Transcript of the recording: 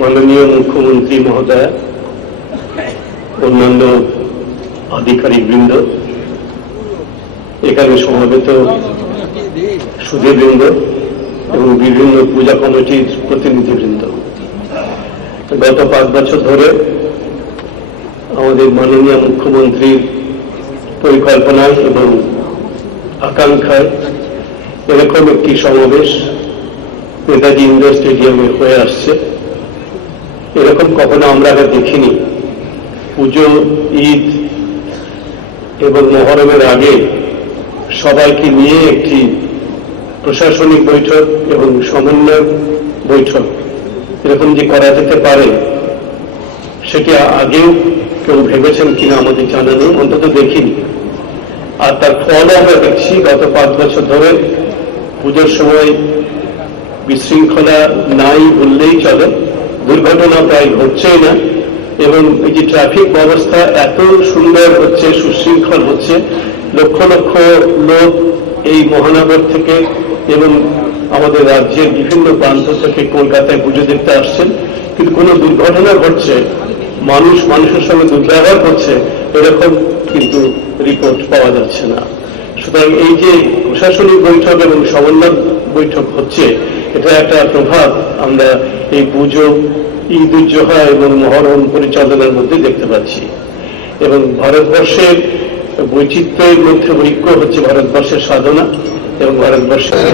মাননীয় মুখ্যমন্ত্রী মহোদয়, অন্যান্য আধিকারিকবৃন্দ, এখানে সমবেত সুধীবৃন্দ এবং বিভিন্ন পূজা কমিটির প্রতিনিধিবৃন্দ, গত 5 বছর ধরে আমাদের মাননীয় মুখ্যমন্ত্রীর পরিকল্পনায় এবং আকাঙ্ক্ষায় এরকম একটি সমাবেশ নেতাজি ইন্ডোর স্টেডিয়ামে হয়ে আসছে। এরকম কখনো আমরা আগে দেখিনি। পুজো, ঈদ এবং মহরমের আগে সবাইকে নিয়ে একটি প্রশাসনিক বৈঠক এবং সমন্বয় বৈঠক এরকম যে করা যেতে পারে, সেটি আগেও কেউ ভেবেছেন কিনা আমাদের জানা নেই, অন্তত দেখিনি। আর তার ফলও আমরা দেখছি। গত 5 বছর ধরে পুজোর সময় বিশৃঙ্খলা নাই বললেই চলে, দুর্ঘটনা প্রায় ঘটছেই না, এবং এই যে ট্রাফিক ব্যবস্থা এত সুন্দর হচ্ছে, সুশৃঙ্খল হচ্ছে, লক্ষ লক্ষ লোক এই মহানগর থেকে এবং আমাদের রাজ্যের বিভিন্ন প্রান্ত থেকে কলকাতায় পুজো দেখতে আসছেন, কিন্তু কোনো দুর্ঘটনা ঘটছে, মানুষ মানুষের সঙ্গে দুর্ব্যবহার করছে, এরকম কিন্তু রিপোর্ট পাওয়া যাচ্ছে না। সুতরাং এই যে প্রশাসনিক বৈঠক এবং সমন্বয় বৈঠক হচ্ছে, এটা একটা প্রভাব আমরা এই পুজো, ঈদ উল জোহা এবং মহরম পরিচালনার মধ্যে দেখতে পাচ্ছি। এবং ভারতবর্ষের বৈচিত্র্যের মধ্যে ঐক্য হচ্ছে ভারতবর্ষের সাধনা এবং ভারতবর্ষের